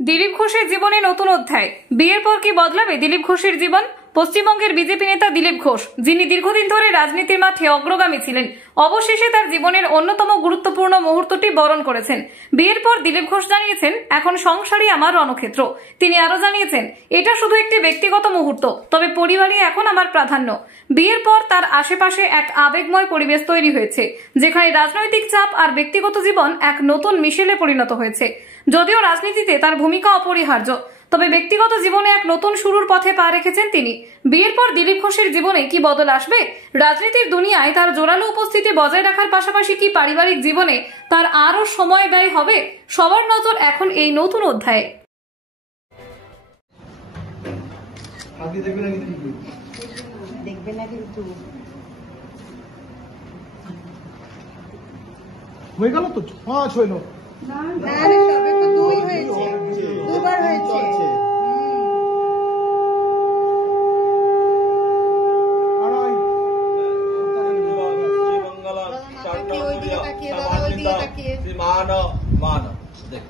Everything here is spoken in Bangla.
দিলীপ ঘোষের জীবনে নতুন অধ্যায়। বিয়ের পর কি বদলাবে দিলীপ ঘোষের জীবন? পশ্চিমবঙ্গের বিজেপি নেতা দিলীপ ঘোষ, যিনি দীর্ঘদিন ধরে রাজনীতির মাঠে অগ্রগামী ছিলেন, অবশেষে তার জীবনের অন্যতম গুরুত্বপূর্ণ মুহূর্তটি বরণ করেছেন। বিয়ের পর দিলীপ ঘোষ জানিয়েছেন, এখন সংসারই আমার রণক্ষেত্র। তিনি আরো জানিয়েছেন, এটা শুধু একটি ব্যক্তিগত মুহূর্ত, তবে পরিবারই এখন আমার প্রাধান্য। বিয়ের পর তার আশেপাশে এক আবেগময় পরিবেশ তৈরি হয়েছে, যেখানে রাজনৈতিক চাপ আর ব্যক্তিগত জীবন এক নতুন মিশেলে পরিণত হয়েছে। যদিও রাজনীতিতে তার ভূমিকা অপরিহার্য, তবে ব্যক্তিগত জীবনে এক নতুন শুরুর পথে পা রেখেছেন তিনি। বিয়ের পর দিলীপ ঘোষের জীবনে কি বদল আসবে? রাজনীতির দুনিয়ায় তার জোরালো উপস্থিতি বজায় রাখার পাশাপাশি কি পারিবারিক জীবনে তার আরো সময় ব্যয় হবে? সবার নজর এখন এই নতুন অধ্যায়ে। দেখবে না কিন্তু হয়ে গেল তো 5 হইল না রে, সবে তো 2 হয়েছে, দুবার হয়েছে। मान मान देख